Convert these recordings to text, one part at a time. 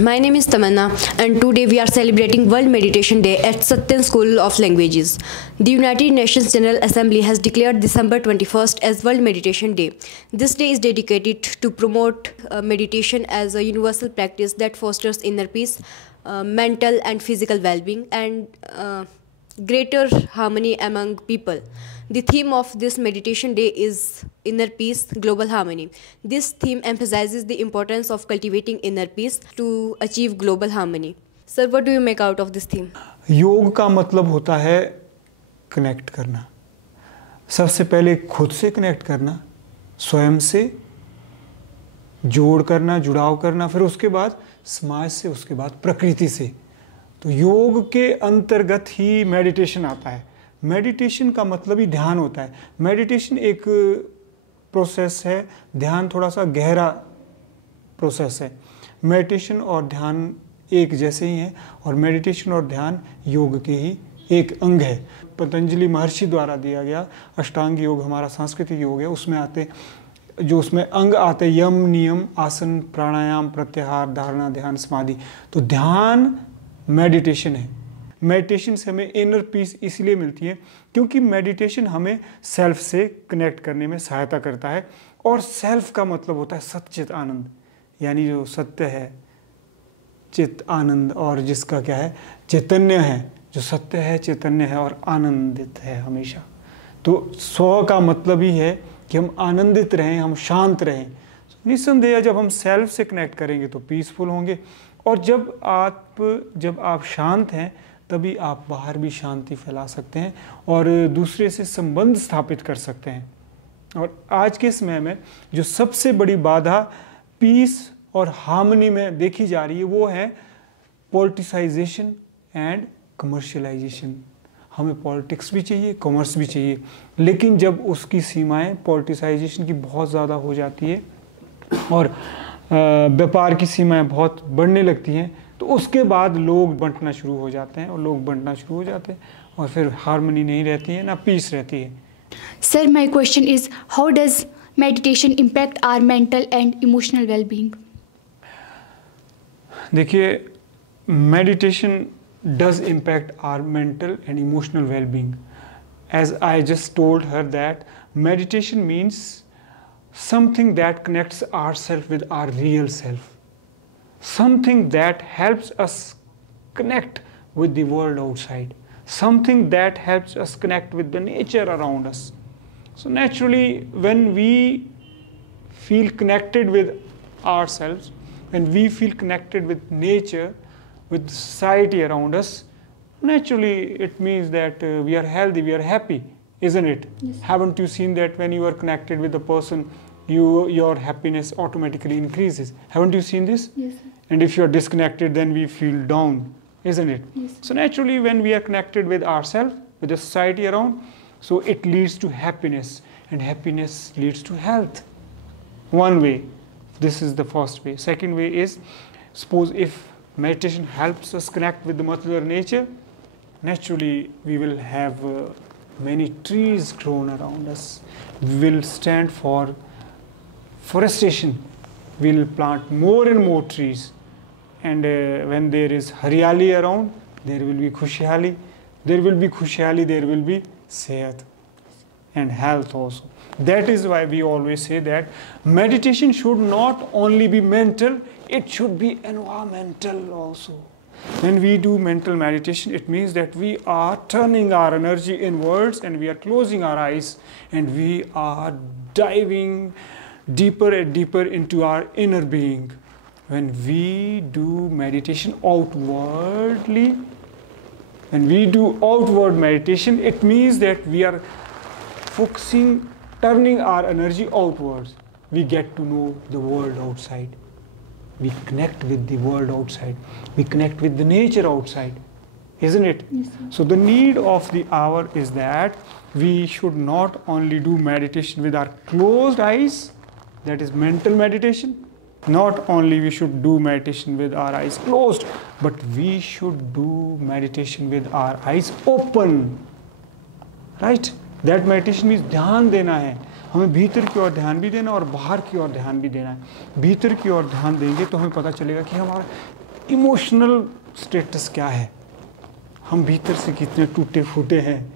My name is Tamanna, and today we are celebrating World Meditation Day at Satyan School of Languages. The United Nations General Assembly has declared December 21st as World Meditation Day. This day is dedicated to promote meditation as a universal practice that fosters inner peace, mental and physical well-being, and greater harmony among people. The theme of this meditation day is Inner Peace, Global Harmony. This theme emphasizes the importance of cultivating inner peace to achieve global harmony. Sir, what do you make out of this theme? योग का मतलब होता है connect करना। सबसे पहले खुद से कनेक्ट करना, स्वयं से जोड़ करना, जुड़ाव करना, फिर उसके बाद समाज से, उसके बाद प्रकृति से। तो योग के अंतर्गत ही मेडिटेशन आता है। मेडिटेशन का मतलब ही ध्यान होता है। मेडिटेशन एक प्रोसेस है, ध्यान थोड़ा सा गहरा प्रोसेस है। मेडिटेशन और ध्यान एक जैसे ही हैं और मेडिटेशन और ध्यान योग के ही एक अंग है। पतंजलि महर्षि द्वारा दिया गया अष्टांग योग हमारा सांस्कृतिक योग है, उसमें उसमें अंग आते यम, नियम, आसन, प्राणायाम, प्रत्याहार, धारणा, ध्यान, समाधि। तो ध्यान मेडिटेशन है। मेडिटेशन से हमें इनर पीस इसलिए मिलती है क्योंकि मेडिटेशन हमें सेल्फ से कनेक्ट करने में सहायता करता है। और सेल्फ का मतलब होता है सच्चित आनंद, यानी जो सत्य है, चित आनंद, और जिसका क्या है चैतन्य है, जो सत्य है, चैतन्य है और आनंदित है हमेशा। तो स्व का मतलब ही है कि हम आनंदित रहें, हम शांत रहें। निस्संदेह जब हम सेल्फ से कनेक्ट करेंगे तो पीसफुल होंगे, और जब आप शांत हैं तभी आप बाहर भी शांति फैला सकते हैं और दूसरे से संबंध स्थापित कर सकते हैं। और आज के समय में जो सबसे बड़ी बाधा पीस और हार्मनी में देखी जा रही है वो है पॉलिटिसाइजेशन एंड कमर्शियलाइजेशन। हमें पॉलिटिक्स भी चाहिए, कॉमर्स भी चाहिए, लेकिन जब उसकी सीमाएं पॉलिटिसाइजेशन की बहुत ज़्यादा हो जाती है और व्यापार की सीमाएं बहुत बढ़ने लगती हैं, तो उसके बाद लोग बंटना शुरू हो जाते हैं और फिर हार्मनी नहीं रहती है, ना पीस रहती है। Sir, my question is, how does meditation impact our mental and emotional well-being? देखिए, meditation does impact our mental and emotional well-being. As I just told her that meditation means something that connects ourselves with our real self. Something that helps us connect with the world outside. Something that helps us connect with the nature around us. So naturally, when we feel connected with ourselves, when we feel connected with nature, with society around us, naturally it means that we are healthy, we are happy, isn't it? Yes. Haven't you seen that when you are connected with a person, your happiness automatically increases? Haven't you seen this? Yes, sir. And if you're disconnected, then we feel down, isn't it? Yes. So naturally, when we are connected with ourselves, with the society around, so it leads to happiness, and happiness leads to health. One way, this is the first way. Second way is, suppose if meditation helps us connect with the mother nature, naturally we will have many trees grown around us. We will stand for forestation. We will plant more and more trees. And when there is haryali around, there will be khushyali. There will be khushyali, there will be sehat and health also. That is why we always say that meditation should not only be mental, it should be environmental also. When we do mental meditation, it means that we are turning our energy inwards and we are closing our eyes and we are diving deeper and deeper into our inner being. When we do meditation outwardly, when we do outward meditation, it means that we are focusing, turning our energy outwards. We get to know the world outside. We connect with the world outside. We connect with the nature outside, isn't it? Yes, sir. So the need of the hour is that we should not only do meditation with our closed eyes, that is mental meditation. Not only we should do meditation with our eyes closed, but we should do meditation with our eyes open. Right? That meditation means ध्यान देना है। हमें भीतर की ओर ध्यान भी देना और बाहर की ओर ध्यान भी देना है। भीतर की ओर ध्यान देंगे तो हमें पता चलेगा कि हमारा इमोशनल स्टेटस क्या है, हम भीतर से कितने टूटे फूटे हैं,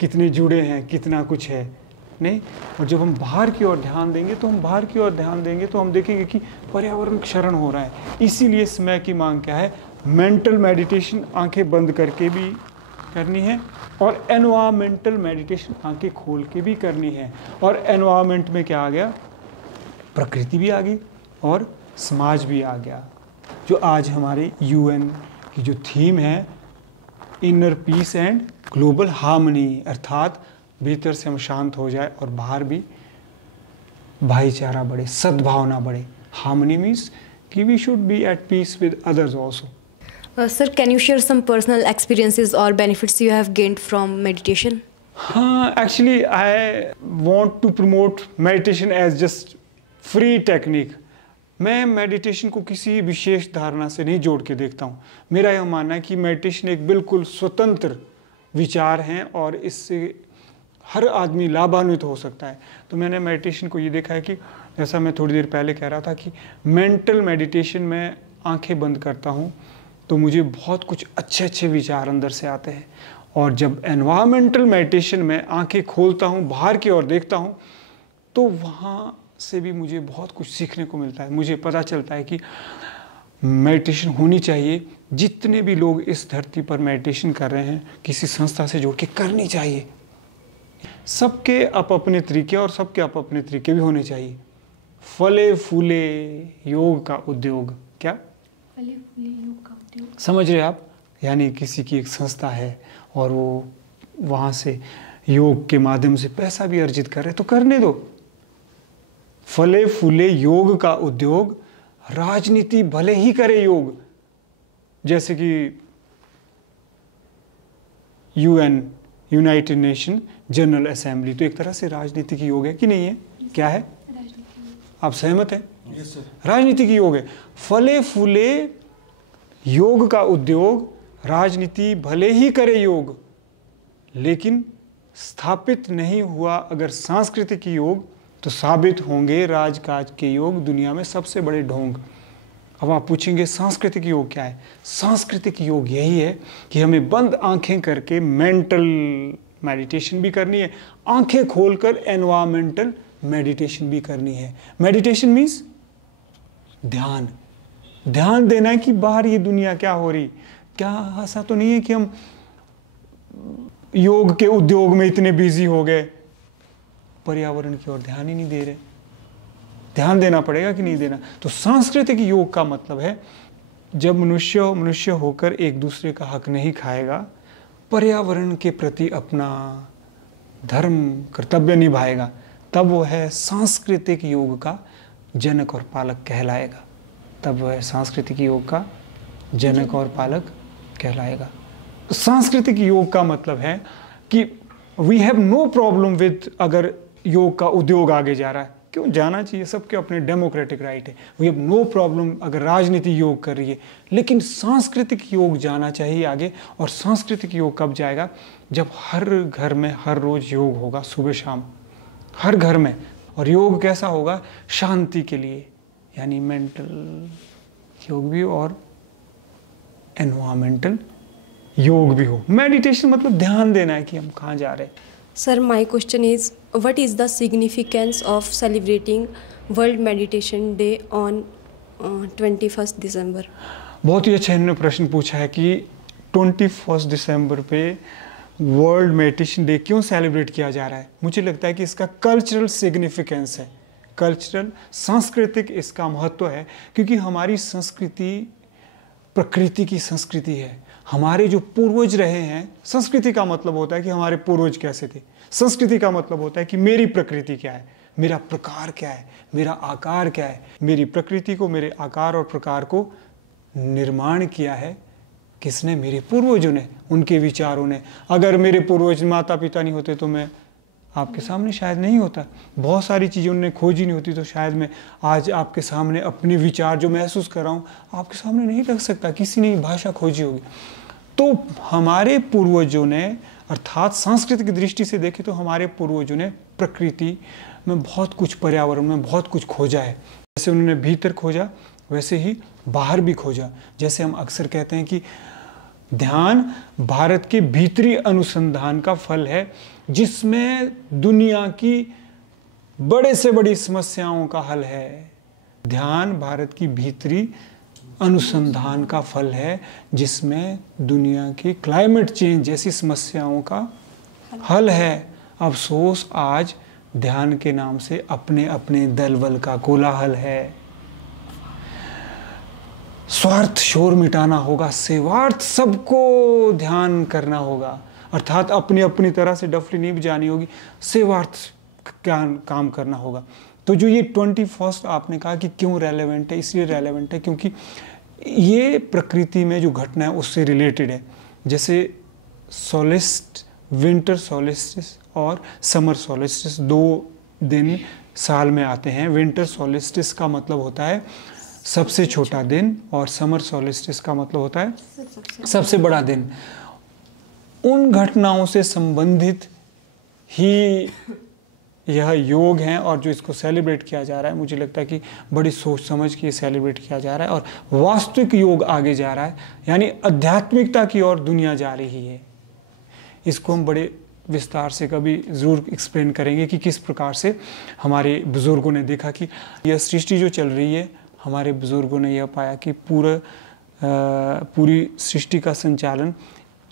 कितने जुड़े हैं, कितना कुछ है नहीं। और जब हम बाहर की ओर ध्यान देंगे तो हम देखेंगे कि पर्यावरण क्षरण हो रहा है। इसीलिए समय की मांग क्या है, मेंटल मेडिटेशन आंखें बंद करके भी करनी है और एनवायरमेंटल मेडिटेशन आंखें खोल के भी करनी है। और एनवायरमेंट में क्या आ गया, प्रकृति भी आ गई और समाज भी आ गया। जो आज हमारे यूएन की जो थीम है, inner peace and global harmony, अर्थात भीतर से हम शांत हो जाए और बाहर भी भाईचारा बढ़े, सद्भावना बढ़े। हार्मनी मीन्स कि we should be at peace with others also. Sir, can you share some personal experiences or benefits you have gained from meditation? हाँ, actually I want to promote meditation as just free technique. मैं meditation को किसी विशेष धारणा से नहीं जोड़ के देखता हूँ। मेरा यह मानना है कि मेडिटेशन एक बिल्कुल स्वतंत्र विचार है और इससे हर आदमी लाभान्वित हो सकता है। तो मैंने मेडिटेशन को ये देखा है कि जैसा मैं थोड़ी देर पहले कह रहा था कि मेंटल मेडिटेशन में आंखें बंद करता हूँ तो मुझे बहुत कुछ अच्छे अच्छे विचार अंदर से आते हैं। और जब एनवायरमेंटल मेडिटेशन में आंखें खोलता हूँ, बाहर की ओर देखता हूँ, तो वहाँ से भी मुझे बहुत कुछ सीखने को मिलता है। मुझे पता चलता है कि मेडिटेशन होनी चाहिए। जितने भी लोग इस धरती पर मेडिटेशन कर रहे हैं, किसी संस्था से जोड़ के करनी चाहिए। सबके अपने तरीके और सबके अपने तरीके भी होने चाहिए। फले फूले योग का उद्योग, क्या फले फूले योग का उद्योग समझ रहे आप? यानी किसी की एक संस्था है और वो वहाँ से योग के माध्यम से पैसा भी अर्जित कर रहे, तो करने दो। फले फूले योग का उद्योग, राजनीति भले ही करे योग। जैसे कि UN, United nation general assembly, तो एक तरह से राजनीतिक योग है कि नहीं है? क्या है? आप सहमत हैं? Yes sir. राजनीतिक योग है। फले फूले योग का उद्योग, राजनीति भले ही करे योग, लेकिन स्थापित नहीं हुआ अगर सांस्कृतिक योग, तो साबित होंगे राजकाज के योग दुनिया में सबसे बड़े ढोंग। अब आप पूछेंगे सांस्कृतिक योग क्या है? सांस्कृतिक योग यही है कि हमें बंद आंखें करके मेंटल मेडिटेशन भी करनी है, आंखें खोलकर एनवायरमेंटल मेडिटेशन भी करनी है। मेडिटेशन मीन्स ध्यान, ध्यान देना है कि बाहर ये दुनिया क्या हो रही। क्या ऐसा तो नहीं है कि हम योग के उद्योग में इतने बिजी हो गए, पर्यावरण की ओर ध्यान ही नहीं दे रहे। ध्यान देना पड़ेगा कि नहीं देना? तो सांस्कृतिक योग का मतलब है जब मनुष्य होकर एक दूसरे का हक नहीं खाएगा, पर्यावरण के प्रति अपना धर्म कर्तव्य निभाएगा, तब वो है सांस्कृतिक योग का जनक और पालक कहलाएगा। तब वह सांस्कृतिक योग का जनक और पालक कहलाएगा। तो सांस्कृतिक योग का मतलब है कि we have no problem with अगर योग का उद्योग आगे जा रहा है, क्यों जाना चाहिए, सबके अपने डेमोक्रेटिक राइट है। वी हैव नो प्रॉब्लम अगर राजनीति योग कर रही है, लेकिन सांस्कृतिक योग जाना चाहिए आगे। और सांस्कृतिक योग कब जाएगा? जब हर घर में हर रोज योग होगा, सुबह शाम हर घर में। और योग कैसा होगा? शांति के लिए, यानी मेंटल योग भी और एनवायरमेंटल योग भी हो। मेडिटेशन मतलब ध्यान देना है कि हम कहाँ जा रहे हैं। Sir, my question is, what is the significance of celebrating World Meditation Day on 21st December? बहुत ही अच्छा इन्होंने प्रश्न पूछा है कि 21 दिसंबर पे वर्ल्ड मेडिटेशन डे क्यों सेलिब्रेट किया जा रहा है। मुझे लगता है कि इसका कल्चरल सिग्निफिकेंस है, कल्चरल सांस्कृतिक इसका महत्व है, क्योंकि हमारी संस्कृति प्रकृति की संस्कृति है। हमारे जो पूर्वज रहे हैं, संस्कृति का मतलब होता है कि हमारे पूर्वज कैसे थे, संस्कृति का मतलब होता है कि मेरी प्रकृति क्या है, मेरा प्रकार क्या है, मेरा आकार क्या है। मेरी प्रकृति को, मेरे आकार और प्रकार को निर्माण किया है किसने? मेरे पूर्वजों ने, उनके विचारों ने। अगर मेरे पूर्वज माता पिता नहीं होते तो मैं आपके सामने शायद नहीं होता। बहुत सारी चीज़ें उन्होंने खोजी नहीं होती तो शायद मैं आज आपके सामने अपने विचार जो महसूस कर रहा हूँ आपके सामने नहीं रख सकता। किसी ने भाषा खोजी होगी। तो हमारे पूर्वजों ने, अर्थात सांस्कृतिक दृष्टि से देखें तो हमारे पूर्वजों ने प्रकृति में बहुत कुछ, पर्यावरण में बहुत कुछ खोजा है। जैसे उन्होंने भीतर खोजा, वैसे ही बाहर भी खोजा। जैसे हम अक्सर कहते हैं कि ध्यान भारत के भीतरी अनुसंधान का फल है, जिसमें दुनिया की बड़े से बड़ी समस्याओं का हल है। ध्यान भारत की भीतरी अनुसंधान का फल है, जिसमें दुनिया की क्लाइमेट चेंज जैसी समस्याओं का हल है। अफसोस आज ध्यान के नाम से अपने अपने दलबल का कोलाहल है। स्वार्थ शोर मिटाना होगा, सेवार्थ सबको ध्यान करना होगा, अर्थात अपनी अपनी तरह से डफली नहीं बजानी होगी, सेवार्थ काम करना होगा। तो जो ये 21 आपने कहा कि क्यों रेलेवेंट है, इसलिए रेलेवेंट है क्योंकि ये प्रकृति में जो घटना है उससे रिलेटेड है। जैसे सोलिस्ट, विंटर सोलिस्टिस और समर सोलिस्टिस 2 दिन साल में आते हैं। विंटर सोलिस्टिस का मतलब होता है सबसे छोटा दिन और समर सोलिस्टिस का मतलब होता है सबसे बड़ा दिन। उन घटनाओं से संबंधित ही यह योग है और जो इसको सेलिब्रेट किया जा रहा है, मुझे लगता है कि बड़ी सोच समझ के सेलिब्रेट किया जा रहा है और वास्तविक योग आगे जा रहा है, यानी आध्यात्मिकता की ओर दुनिया जा रही है। इसको हम बड़े विस्तार से कभी ज़रूर एक्सप्लेन करेंगे कि किस प्रकार से हमारे बुज़ुर्गों ने देखा कि यह सृष्टि जो चल रही है, हमारे बुज़ुर्गों ने यह पाया कि पूरी सृष्टि का संचालन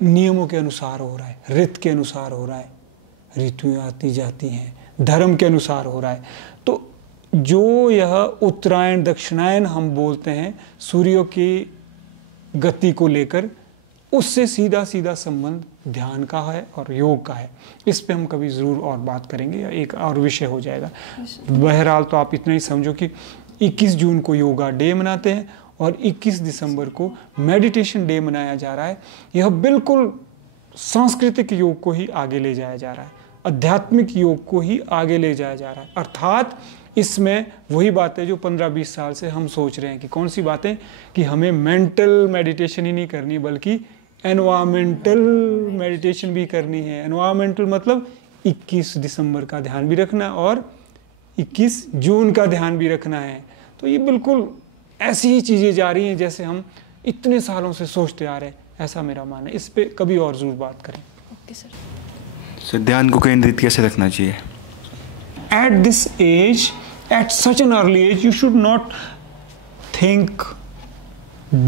नियमों के अनुसार हो रहा है, ऋतु के अनुसार हो रहा है, ऋतुएं आती जाती हैं, धर्म के अनुसार हो रहा है। तो जो यह उत्तरायण दक्षिणायन हम बोलते हैं सूर्यों की गति को लेकर, उससे सीधा सीधा संबंध ध्यान का है और योग का है। इस पे हम कभी ज़रूर और बात करेंगे, या एक और विषय हो जाएगा। बहरहाल तो आप इतना ही समझो कि 21 जून को योगा डे मनाते हैं और 21 दिसंबर को मेडिटेशन डे मनाया जा रहा है। यह बिल्कुल सांस्कृतिक योग को ही आगे ले जाया जा रहा है, आध्यात्मिक योग को ही आगे ले जाया जा रहा है। अर्थात इसमें वही बातें जो 15-20 साल से हम सोच रहे हैं कि कौन सी बातें, कि हमें मेंटल मेडिटेशन ही नहीं करनी बल्कि एनवायरमेंटल मेडिटेशन भी करनी है। एनवायरमेंटल मतलब 21 दिसंबर का ध्यान भी रखना और 21 जून का ध्यान भी रखना है। तो ये बिल्कुल ऐसी ही चीज़ें जा रही हैं जैसे हम इतने सालों से सोचते आ रहे हैं, ऐसा मेरा मानना है। इस पे कभी और ज़रूर बात करें। Okay sir. सर, ध्यान को केंद्रित कैसे रखना चाहिए? At this age, at such an early age, you should not think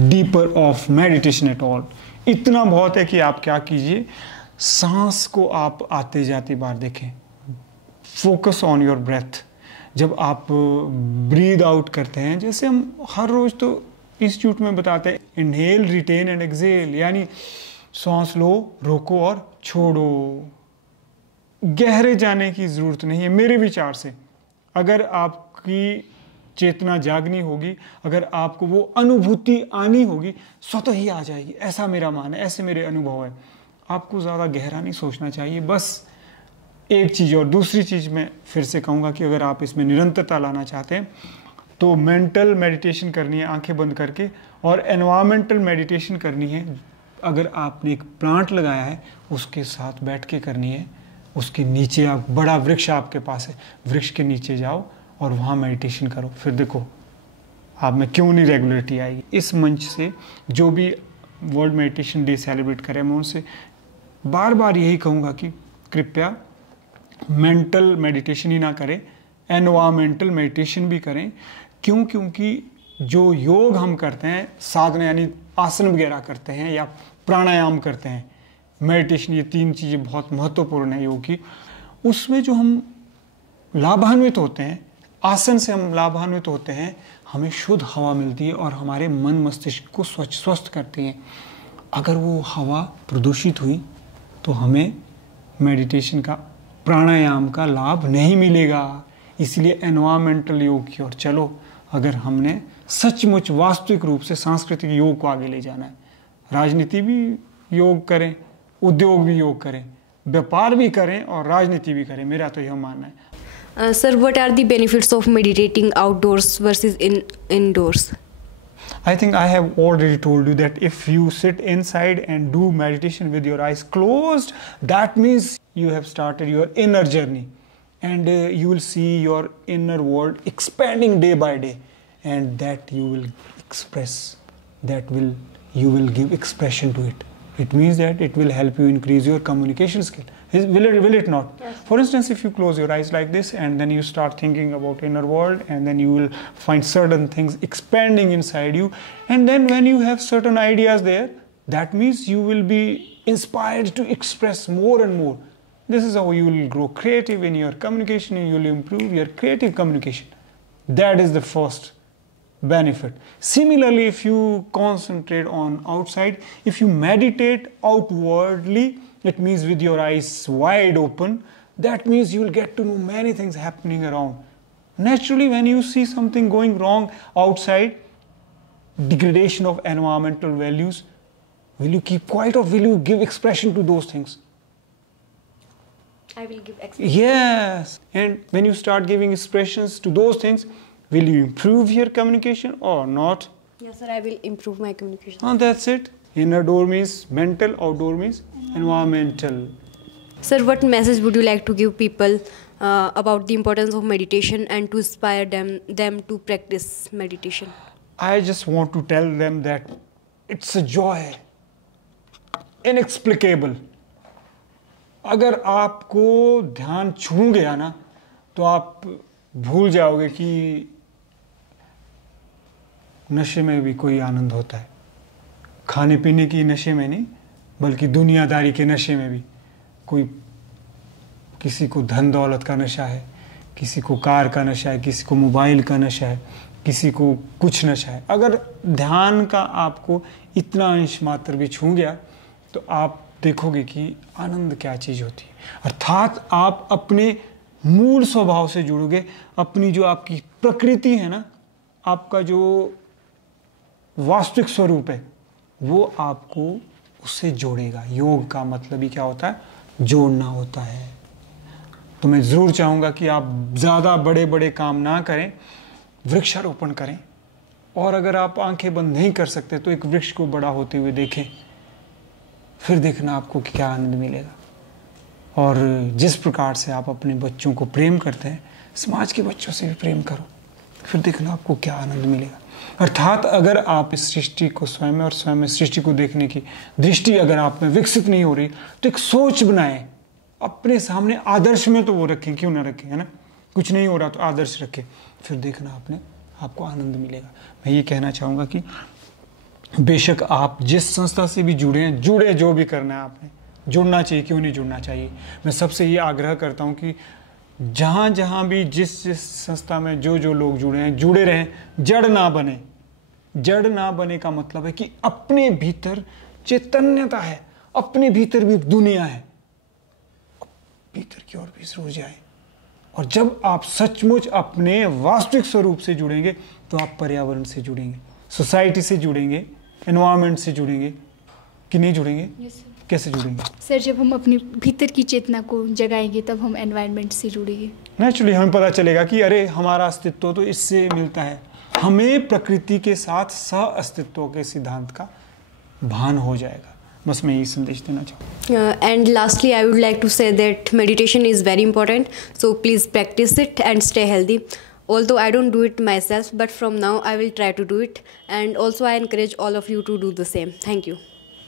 deeper of meditation at all. इतना बहुत है कि आप क्या कीजिए, सांस को आप आते जाते बार देखें। Focus on your breath. जब आप ब्रीद आउट करते हैं, जैसे हम हर रोज तो इंस्टीट्यूट में बताते हैं, इनहेल, रिटेन एंड एक्सेल, यानी सांस लो, रोको और छोड़ो। गहरे जाने की ज़रूरत नहीं है मेरे विचार से। अगर आपकी चेतना जागनी होगी, अगर आपको वो अनुभूति आनी होगी, स्वतः ही आ जाएगी, ऐसा मेरा मानना है, ऐसे मेरे अनुभव है। आपको ज़्यादा गहरा नहीं सोचना चाहिए। बस एक चीज़ और दूसरी चीज़ मैं फिर से कहूँगा कि अगर आप इसमें निरंतरता लाना चाहते हैं तो मेंटल मेडिटेशन करनी है आंखें बंद करके, और एनवायरमेंटल मेडिटेशन करनी है। अगर आपने एक प्लांट लगाया है उसके साथ बैठ के करनी है। उसके नीचे, आप बड़ा वृक्ष आपके पास है, वृक्ष के नीचे जाओ और वहाँ मेडिटेशन करो। फिर देखो आप में क्यों नहीं रेगुलरिटी आएगी। इस मंच से जो भी वर्ल्ड मेडिटेशन डे सेलिब्रेट करें, मैं उनसे बार बार यही कहूँगा कि कृपया मेंटल मेडिटेशन ही ना करें, एनवायरमेंटल मेडिटेशन भी करें। क्यों? क्योंकि जो योग हम करते हैं, साधना यानी आसन वगैरह करते हैं या प्राणायाम करते हैं, मेडिटेशन, ये 3 चीज़ें बहुत महत्वपूर्ण है योग की। उसमें जो हम लाभान्वित होते हैं, आसन से हम लाभान्वित होते हैं, हमें शुद्ध हवा मिलती है और हमारे मन मस्तिष्क को स्वस्थ करती है। अगर वो हवा प्रदूषित हुई तो हमें मेडिटेशन का, प्राणायाम का लाभ नहीं मिलेगा। इसलिए एनवायरमेंटल योग की ओर चलो, अगर हमने सचमुच वास्तविक रूप से सांस्कृतिक योग को आगे ले जाना है। राजनीति भी योग करें, उद्योग भी योग करें, व्यापार भी करें और राजनीति भी करें, मेरा तो यह मानना है। Sir, what are the benefits of meditating outdoors versus indoors? I think I have already told you that if you sit inside and do meditation with your eyes closed, that means you have started your inner journey, and you will see your inner world expanding day by day. and that you will express, you will give expression to it. It means that it will help you increase your communication skill. Will it not? Yes. For instance, if you close your eyes like this and then you start thinking about inner world, and then you will find certain things expanding inside you, and then when you have certain ideas there, that means you will be inspired to express more and more. This is how you will grow creative in your communication, and you will improve your creative communication. That is the first benefit. Similarly, if you concentrate on outside, if you meditate outwardly, it means with your eyes wide open, that means you will get to know many things happening around. Naturally, when you see something going wrong outside, degradation of environmental values, will you keep quiet or will you give expression to those things? I will give expression. Yes. And when you start giving expressions to those things, will you improve your communication or not? Yes, sir, I will improve my communication. And that's it. Inner door means mental, outdoor means environmental. Sir, what message would you like to give people about the importance of meditation and to inspire them to practice meditation? I just want to tell them that it's a joy, inexplicable. अगर आपको ध्यान छू गया ना, तो आप भूल जाओगे कि नशे में भी कोई आनंद होता है. खाने पीने की नशे में नहीं, बल्कि दुनियादारी के नशे में भी कोई, किसी को धन दौलत का नशा है, किसी को कार का नशा है, किसी को मोबाइल का नशा है, किसी को कुछ नशा है. अगर ध्यान का आपको इतना अंश मात्र भी छू गया, तो आप देखोगे कि आनंद क्या चीज़ होती है. अर्थात आप अपने मूल स्वभाव से जुड़ोगे. अपनी जो आपकी प्रकृति है ना, आपका जो वास्तविक स्वरूप है, वो आपको उससे जोड़ेगा. योग का मतलब ही क्या होता है? जोड़ना होता है. तो मैं ज़रूर चाहूँगा कि आप ज़्यादा बड़े बड़े काम ना करें, वृक्षारोपण करें. और अगर आप आंखें बंद नहीं कर सकते तो एक वृक्ष को बड़ा होते हुए देखें, फिर देखना आपको क्या आनंद मिलेगा. और जिस प्रकार से आप अपने बच्चों को प्रेम करते हैं, समाज के बच्चों से भी प्रेम करो, फिर देखना आपको क्या आनंद मिलेगा. अर्थात अगर आप इस सृष्टि को स्वयं में और स्वयं में सृष्टि को देखने की दृष्टि अगर आप में विकसित नहीं हो रही, तो एक सोच बनाएं अपने सामने. आदर्श में तो वो रखें, क्यों ना रखें, है ना. कुछ नहीं हो रहा तो आदर्श रखें, फिर देखना आपको आनंद मिलेगा. मैं ये कहना चाहूँगा कि बेशक आप जिस संस्था से भी जुड़े जो भी करना है आपने, जुड़ना चाहिए. क्यों नहीं जुड़ना चाहिए. मैं सबसे ये आग्रह करता हूँ कि जहाँ भी जिस संस्था में जो लोग जुड़े रहें. जड़ ना बने. जड़ ना बने का मतलब है कि अपने भीतर चैतन्यता है, अपने भीतर भी दुनिया है, भीतर की ओर भी जरूर जाए. और जब आप सचमुच अपने वास्तविक स्वरूप से जुड़ेंगे, तो आप पर्यावरण से जुड़ेंगे, सोसाइटी से जुड़ेंगे, एनवायरनमेंट से जुड़ेंगे. कि नहीं जुड़ेंगे? Yes, sir. कैसे जुड़ेंगे? सर, जब हम अपनी भीतर की चेतना को जगाएंगे, तब हम एनवायरनमेंट से जुड़ेंगे. नेचुरली हमें पता चलेगा कि अरे हमारा अस्तित्व तो इससे मिलता है. हमें प्रकृति के साथ सह अस्तित्व के सिद्धांत का भान हो जाएगा. बस मैं ये संदेश देना चाहूँगा. And lastly, I would like to say that meditation is very important. So please practice it and stay healthy. Although I don't do it myself, but from now I will try to do it. And also I encourage all of you to do the same. Thank you.